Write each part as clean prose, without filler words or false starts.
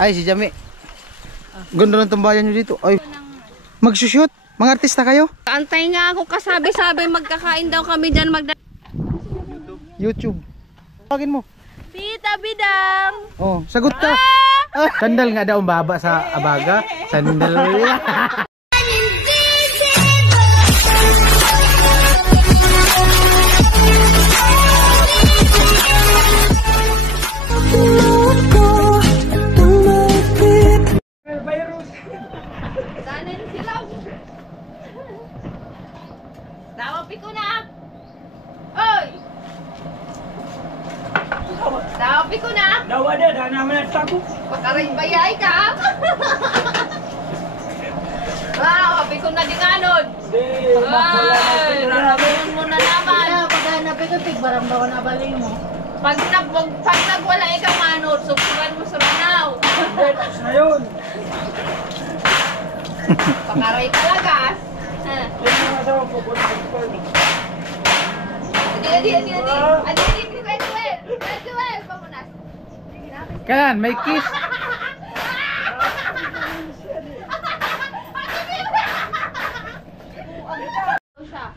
Ay, si Jami. Ganda ng tambayan nyo dito. Ay, magsushoot? Mga artista kayo? Antay nga ako kasabi-sabi magkakain daw kami dyan YouTube. Tawagin mo. Tita Bidang! Oh, sagot ka. Sandal nga daw baba sa abaga. Sandal. Sanin silaw! Dawapi ko na! Oy! Dawapi ko na! Dawada, dah naman at takot. Pakaring bayay ka! Dawapi ko na di kanod! Ay! Narabayan mo na naman! Paghanap ito, tigbarang daw na bali mo. Pag nagwala ikaw manod, supuran mo sa manaw! Na yun. Pakaray talaga! Yan ang asawa ko. Adi, Joel, pamunas. Kanan, may kiss.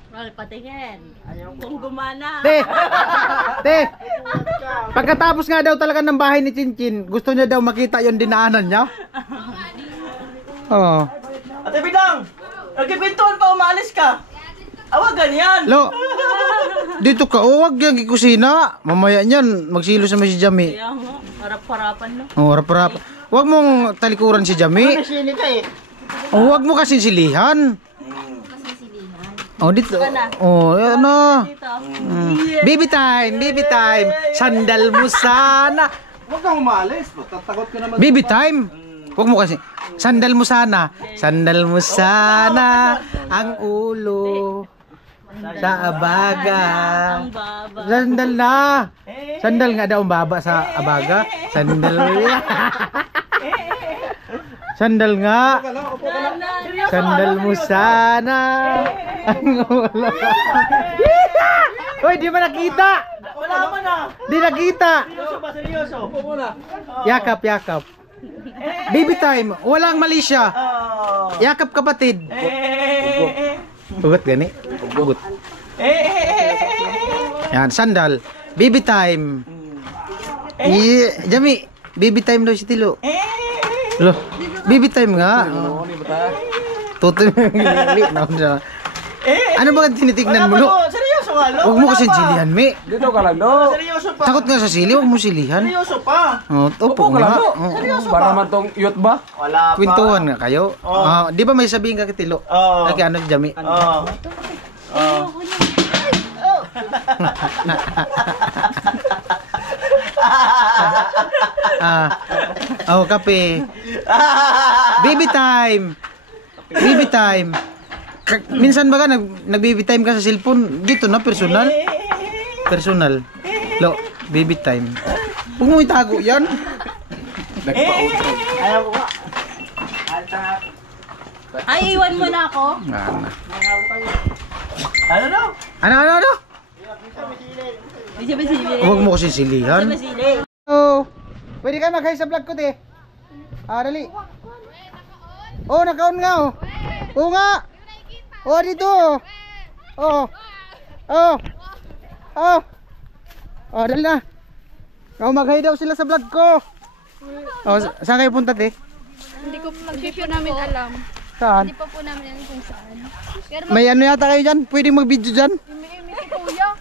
Well, patingin. Kung gumana. Te. Pagkatapos nga daw talaga ng bahay ni Chinchin, gusto niya daw makita yung dinaanan niya. Oo. Ate Bidang, nagkipintuan pa umalis ka. Awag ganyan. Lo, dito ka, huwag yan kikusina. Mamaya niyan, magsilos naman si Jami. Kaya mo, harap-harapan no. Oh, harap-harap. Huwag mong talikuran si Jami. Sini ka eh. Oh, huwag mo kasi silihan. Oh, dito. Oh, ano. Baby time, baby time. Sandal mo sana. Huwag kang umalis. Tatakot ka naman. Baby time. Huwag mo kasi. Sandal mo sana. Sandal mo sana ang ulo sa abaga. Ang baba. Sandal na. Sandal nga daw ang baba sa abaga. Sandal. Sandal nga. Sandal mo sana ang ulo. Hoy, di ba nakita? Wala mo na. Di nakita. Seryoso ba? Seryoso? Upo muna. Yakap, yakap. Baby time, walang mali siya. Yakap kapatid. Ugot gani. Ugot. Yan, sandal. Baby time. Jami, baby time daw si Tilo. Lo, baby time nga. Tutoy mo yung ano ba tinitignan mo, Lo? Seryoso nga, Lo. Huwag mo kasi silihan, Mi. Dito ka lang, do. Seryoso pa. Takot nga sa sili, huwag mo silihan. Seryoso pa. Oh, upo Ka lang, nga. do. Oo. Para man tong iyot ba? Wala pa. Kwentuhan nga kayo. Di ba may sabihin ka kay Tilo? Oo. Kay ano, Jami? Oo. Oo. Oh, kape. Baby time. Baby time. Minsan ba ka nag-baby time ka sa cellphone? Dito na, personal. Personal. Lo, baby time. Huwag mo itago yan. Nagpa-outro. Ayaw ko nga. Ay, iwan mo na ako. Ano daw? Ano? Hindi siya masili. Huwag mo kasi silihan. Masili. Oh, pwede kayo mag-hi sa vlog ko, te. Dali. Oh, naka-on nga, oh. Oo nga. Oh, dito. Oh. Oh. Oh. Oh, dali na. Oh, mag-hi daw sila sa vlog ko. Oh, saan kayo punta, te? Hindi po namin alam. Saan? Hindi pa po namin alam kung saan. Pero May ano yata kayo dyan? Pwede mag-video dyan? imi-imi si Kuya.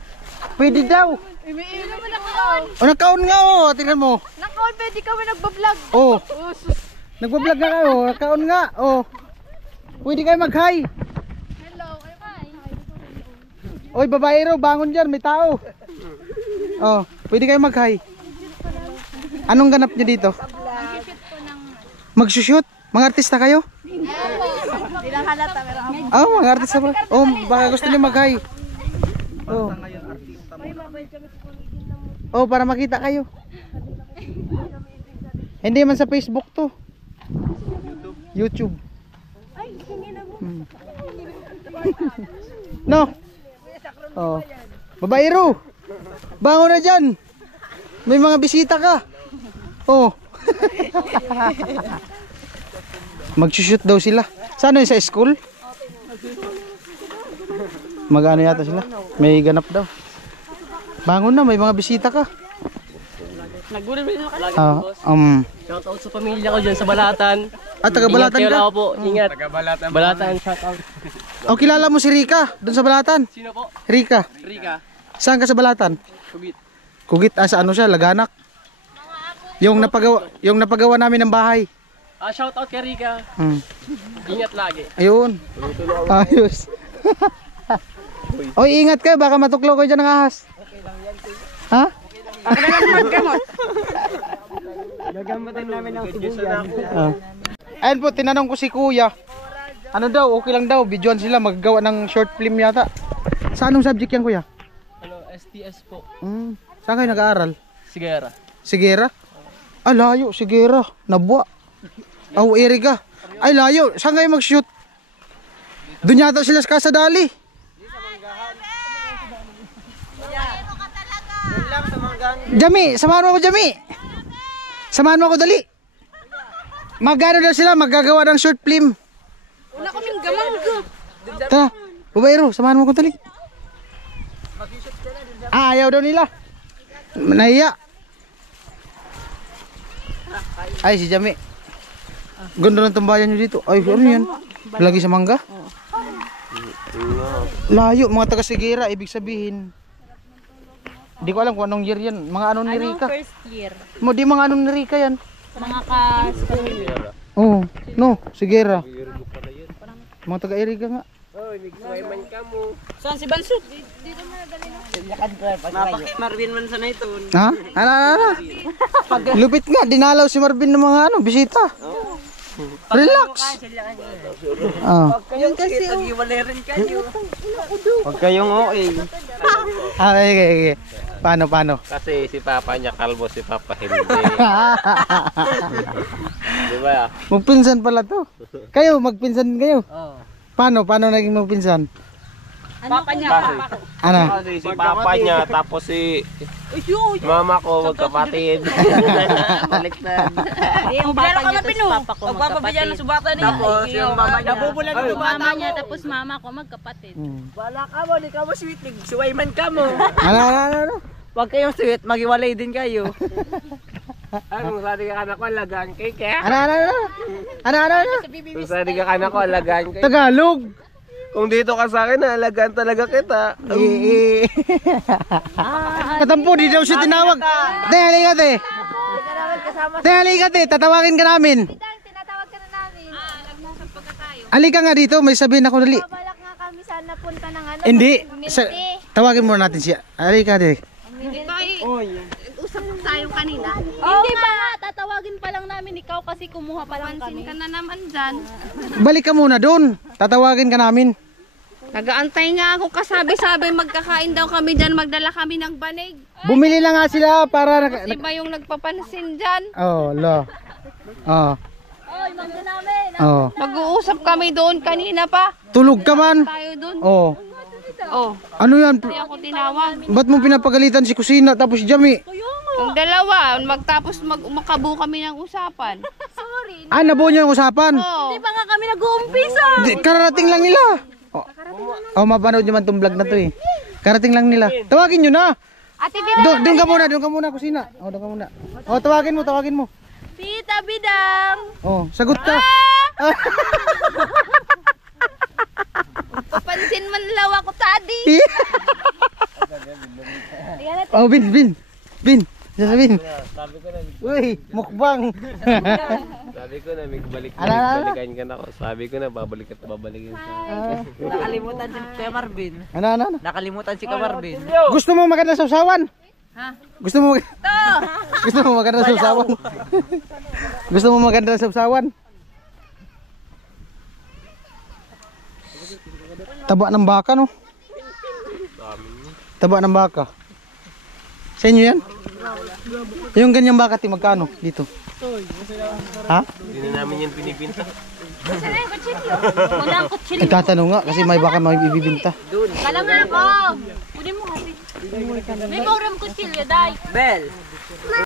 Pwede daw. Imi-imi naman nakaon. Oh, naka-on nga, oh. Tingnan mo. Nakaon, pwede kami nagbablog. Oh. Oh, sus. Nagbablog na kayo. Naka-on nga, oh. Pwede kayo mag-hi. Hello, hi. Oy, babae ro, bangon dyan, may tao. Oh, pwede kayo mag-hi. Anong ganap nyo dito? Mag-shoot? Mga artista kayo? Hindi lang halata, pero Oh, mga artista ba? Oh, baka gusto nyo mag-hi. Oh. Oh, para makita kayo. Hindi man sa Facebook to. YouTube. No. Oh. Babaero. Bangon na dyan. May mga bisita ka. Oh. Mag-shoot daw sila. Saan yun, sa school? Mag-ano yata sila? May ganap daw. Bangon na, may mga bisita ka. Nagulil na ka. Shout out sa pamilya ko dyan sa Balatan. Taga Balatan Ingat ka? kayo ako po. Ingat. Taga Balatan. Balatan, shout out. O, kilala mo si Rika, doon sa Balatan? Sino po? Rika. Rika. Saan ka sa Balatan? Kugit. Kugit, sa ano siya, Laganak. Yung napagawa namin ng bahay. Shout out kay Rika. Ingat lagi. Ayun. Ayos. Oy, ingat kayo, baka matuklaw ko dyan ng ahas. Ha? Gagamatin namin ng sibuyas. Ayun po, tinanong ko si Kuya. Ano daw, okay lang daw, videoan sila, magagawa ng short film yata. Sa anong subject yan, Kuya? STS po. Saan kayo nag-aaral? Sigara. Sigera? Ah, layo, Sigera. Nabwa. Oh, Erika. Ay, layo. Saan kayo mag-shoot? Doon yata sila sa Kasadali. Jami, samahan mo ako, Jami. Samahan mo ako, dali. Magano daw sila, maggagawa ng short film. Wala kaming gamang. Tara, babaero, samahan mo ako, dali. Ayaw daw nila. Nahiya. Ay, si Jami. Ganda ng tambayan nyo dito. Ay, ano yan? Lagi sa mangga? Layo, mga taga Sigera, ibig sabihin. Di ko alam kung anong year yan. Mga anong ni Rika. First year. Di mga anong ni Rika yan. Mga ka-school. Oo, no, Sigera. Mga taga Erika nga. Saan si Bansut? Mapaki Marvin man sa ito. Ha? Ano? Lupit nga, dinalaw si Marvin ng mga bisita. Relax. Kayong kasi pag-iwalay rin kayo. Huwag kayong okay. Okay. Paano? Kasi si Papa niya kalbo, si Papa hindi. Di ba? Magpinsan pala to. Kayo, magpinsan kayo. Paano naging magpinsan? Papa niya. Ano? Kasi si Papa niya, tapos si Mama ko magkapatid. Baliktad. Yung papa niya, tapos papa ko magkapatid. Tapos yung mama niya. Nabubulan Yung mama niya, tapos mama ko magkapatid. Wala ka mo, di ka mo sweet. Suwayman ka mo. Ano? Huwag kayong sweet, magiwalay din kayo. Kung saan ka anak ko, alagaan kay kaya. Ano? Kung saan ka anak ko, alagaan kay. Tagalog. Kung dito ka sa akin, alagaan talaga kita. Katampo, di daw siya tinawag. Halika te. Tatawagin ka namin. Tinatawag ka na namin. Nagmusap pagka tayo. Halika nga dito, may sabihin ako dali. Babalak nga kami sana punta ng ano. Hindi. Tawagin muna natin siya. Halika te. Hindi ba usap tayo kanina? Hindi pa nga, tatawagin pa lang namin ikaw kasi kumuha pa lang Pansin kami. ka na naman dyan. Balik ka muna doon. Tatawagin ka namin. Nagaantay nga ako kasabi-sabi magkakain daw kami dyan, magdala kami ng banig. Bumili lang nga sila para... Iba yung nagpapansin dyan. Oh, lo. Oh. Oy, mangga namin. Oh. Mag-uusap kami doon kanina pa. Tulog ka man. Tayo doon. Oh. Oh, Ano yan? hindi ako tinawag. Ba't mo pinapagalitan si Kusina tapos si Jami? Ang dalawa, magtapos makabuo kami ng usapan. Ah, nabuo niyo yung usapan? Oh. Hindi pa nga kami nag-uumpisa. Kararating lang nila. Mapanood nyo man tong vlog na to eh. Karating lang nila. Tawagin nyo na. Ate Bidang! Doon ka muna, Kusina. Doon ka muna. Tawagin mo. Tita Bidang! Sagot ka. Papansin man law ako, Tadi! Bin. Sasabihin. Uy, mukbang. Sabi ko na, may balikan ka na ako. Sabi ko na, babalikin ka. Nakalimutan si Kuya Marvin. Ano? Nakalimutan si Kuya Marvin. Gusto mo maganda sa usawan? Ha? Gusto mo maganda sa usawan? Gusto mo maganda sa usawan? Taba ng baka, no? Taba ng baka. Sa inyo yan? Yung ganyang baka, magkano dito? Ha? Hindi na namin yan pinibinta. Wala ang kutsilyo. Itatanong nga kasi may baka may ibibinta. Kala nga ako. Kunin mo kasi. May mauram kutsilyo, day. Bell.